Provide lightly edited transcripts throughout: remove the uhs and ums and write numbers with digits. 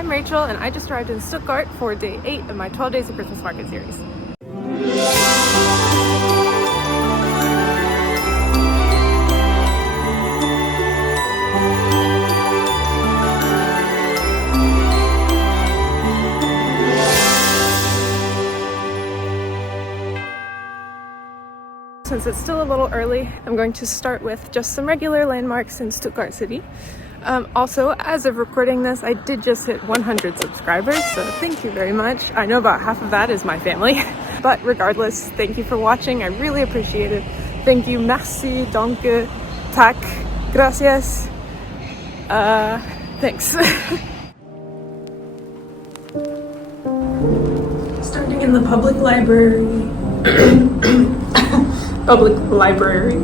I'm Rachel and I just arrived in Stuttgart for day 8 of my 12 Days of Christmas Market series. Since it's still a little early, I'm going to start with just some regular landmarks in Stuttgart City. Also, as of recording this, I did just hit 100 subscribers, so thank you very much. I know about half of that is my family, but regardless, thank you for watching. I really appreciate it. Thank you, merci, danke, tak, gracias. Thanks. Starting in the public library. Public library.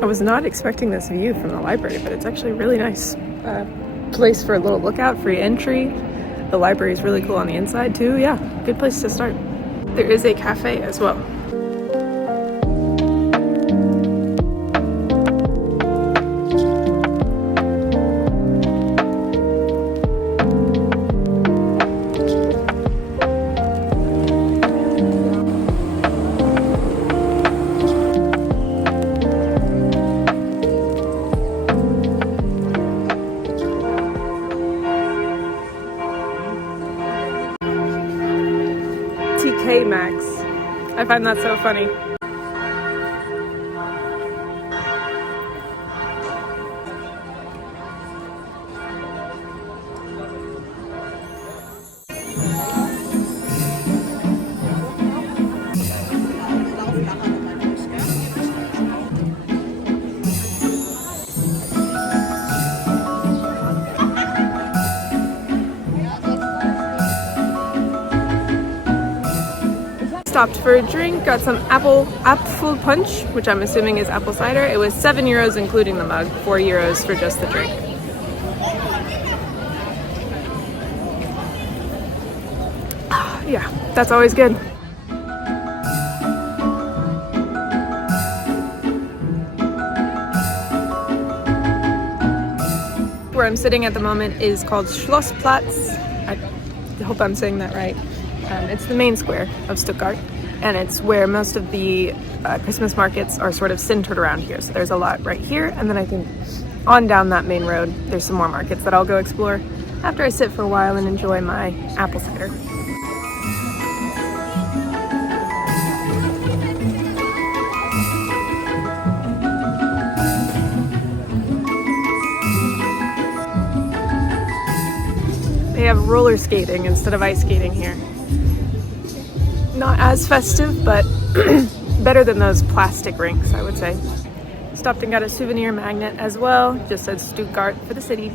I was not expecting this view from the library, but it's actually a really nice place for a little lookout, free entry. The library is really cool on the inside too. Yeah, good place to start. There is a cafe as well. TK Maxx. I find that so funny. Stopped for a drink, got some apple punch, which I'm assuming is apple cider. It was €7 including the mug, €4 for just the drink. Yeah, that's always good. Where I'm sitting at the moment is called Schlossplatz. I hope I'm saying that right. It's the main square of Stuttgart, and it's where most of the Christmas markets are sort of centered around here. So there's a lot right here, and then I think on down that main road, there's some more markets that I'll go explore after I sit for a while and enjoy my apple cider. They have roller skating instead of ice skating here. Not as festive, but better than those plastic rinks, I would say. Stopped and got a souvenir magnet as well. Just said Stuttgart for the city.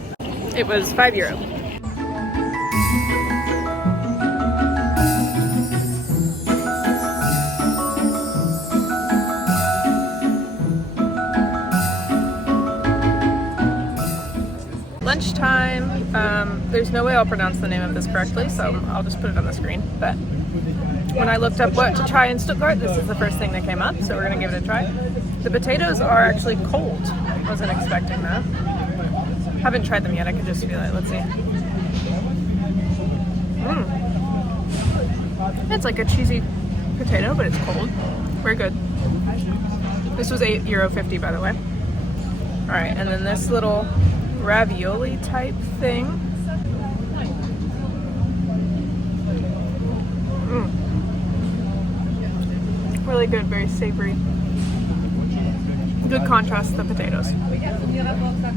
It was €5. Lunchtime. There's no way I'll pronounce the name of this correctly, so I'll just put it on the screen. But when I looked up what to try in Stuttgart, this is the first thing that came up, so we're gonna give it a try. The potatoes are actually cold. Wasn't expecting that. Haven't tried them yet, I could just feel it. Let's see. It's like a cheesy potato, but it's cold. Very good. This was €8.50 by the way. Alright, and then this little ravioli type thing. Really good, very savory. Good contrast to the potatoes.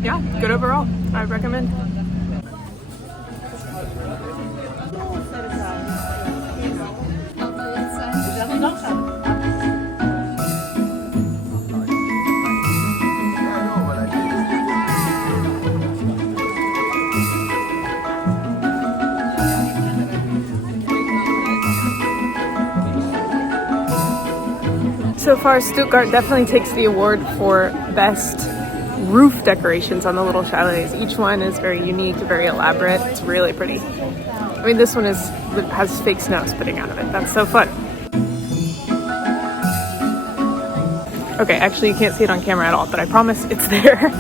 Yeah, good overall. I recommend. So far, Stuttgart definitely takes the award for best roof decorations on the little chalets. Each one is very unique, very elaborate. It's really pretty. I mean, this one has fake snow spitting out of it. That's so fun. Okay, actually you can't see it on camera at all, but I promise it's there.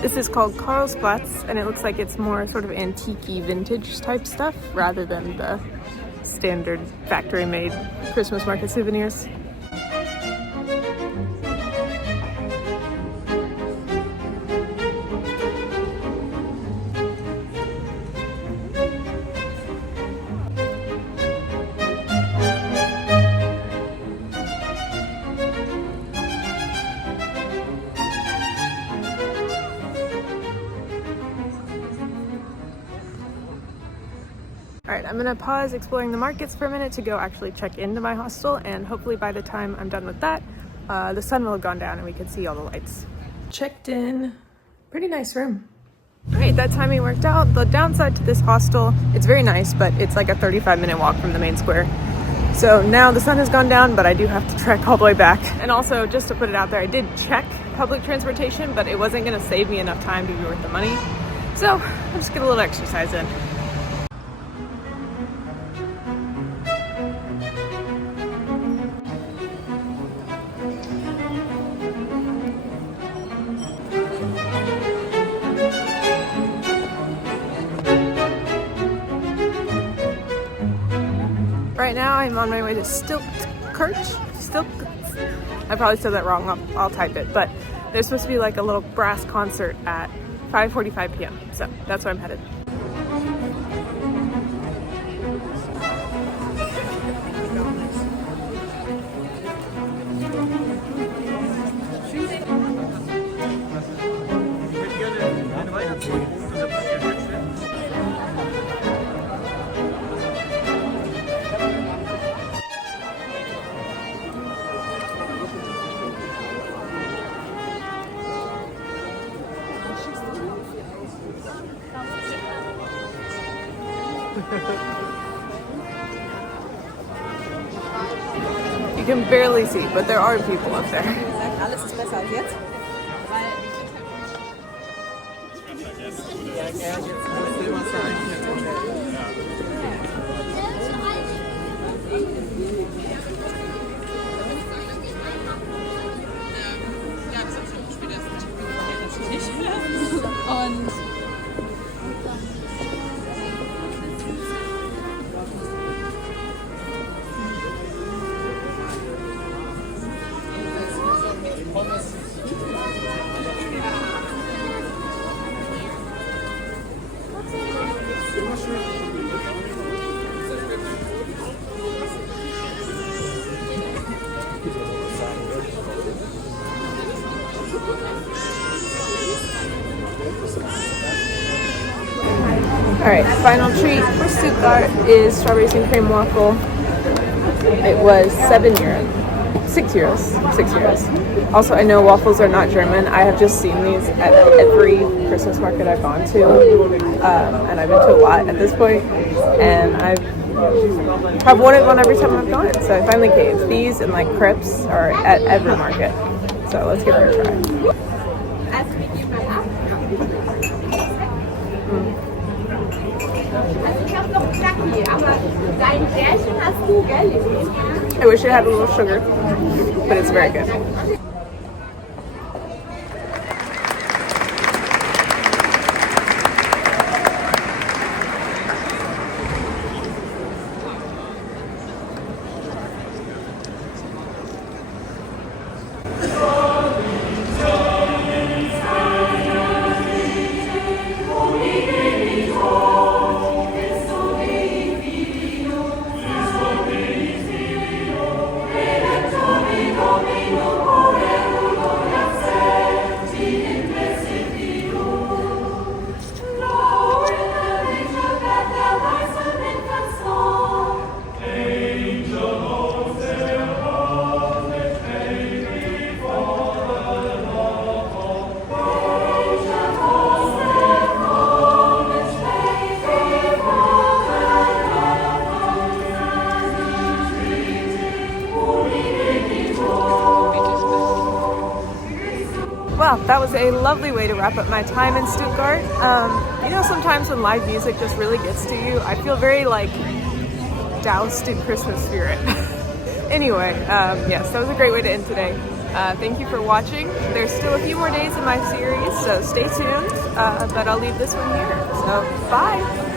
This is called Karlsplatz, and it looks like it's more sort of antique-y vintage type stuff rather than the standard factory-made Christmas market souvenirs. Alright, I'm gonna pause exploring the markets for a minute to go actually check into my hostel, and hopefully by the time I'm done with that, the sun will have gone down and we can see all the lights. Checked in. Pretty nice room. Alright, that timing worked out. The downside to this hostel, it's very nice, but it's like a 35-minute walk from the main square. So now the sun has gone down, but I do have to trek all the way back. And also, just to put it out there, I did check public transportation, but it wasn't gonna save me enough time to be worth the money. So I'm just getting a little exercise in. Right now I'm on my way to Stuttgart. I probably said that wrong, I'll type it, but there's supposed to be like a little brass concert at 5:45 p.m. So that's where I'm headed. You can barely see, but there are people up there. Alles ist besser als jetzt. Und Alright, final treat for Stuttgart is strawberries and cream waffle. It was 7 euros. 6 euros. 6 euros. Also, I know waffles are not German. I have just seen these at every Christmas market I've gone to. And I've been to a lot at this point. And I've wanted one every time I've gone. So I finally caved. These and like crepes are at every market. So let's give it a try. I wish it had a little sugar, but it's very good. Well, that was a lovely way to wrap up my time in Stuttgart. You know, sometimes when live music just really gets to you, I feel very like doused in Christmas spirit. Anyway, yes, that was a great way to end today. Thank you for watching. There's still a few more days in my series, so stay tuned, but I'll leave this one here. So, bye!